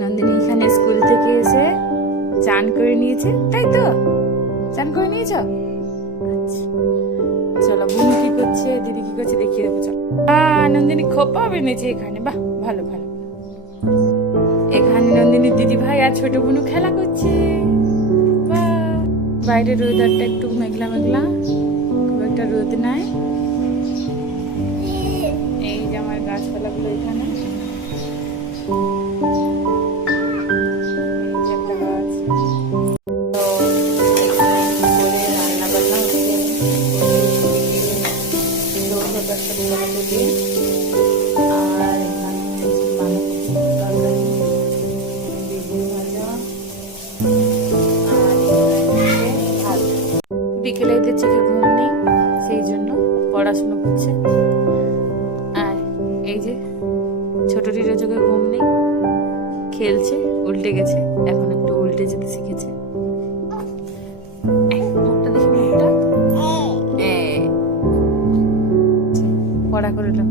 নন্দিনী এখানে স্কুল থেকে এসে চান করে নিয়েছে, তাই তো? চান করে নিয়েছ? আচ্ছা, চলো বুনু কি করছে, দিদি কি করছে দেখিয়ে দেবো। চলো। নন্দিনী খোপা বেঁধেছে এখানে, বাহ ভালো ভালো। এখানে নন্দিনীর দিদি ভাই আর ছোট বুনু খেলা করছে। বাহ, বাইরের ওয়েদারটা একটু মেঘলা মেঘলা, খুব একটা রোদ নাই। এই যে আমার গাছপালাগুলো এখানে, এই যে একটা গাছ। তো করে রান্না বান্না হচ্ছে, আর এখানে বাঁধাকপি তরকারি, বেগুন ভাজা, আর ভাত। বিকেলে এদের চোখে ঘুম নেই, সেই জন্য পড়াশুনো করছে। আর এই যে ছোটটিরও চোখে ঘুম নেই, খেলছে, উল্টে গেছে, এখন একটু উল্টে যেতে শিখেছে। মুখটা দেখি, মুখটা পড়া করে দাও।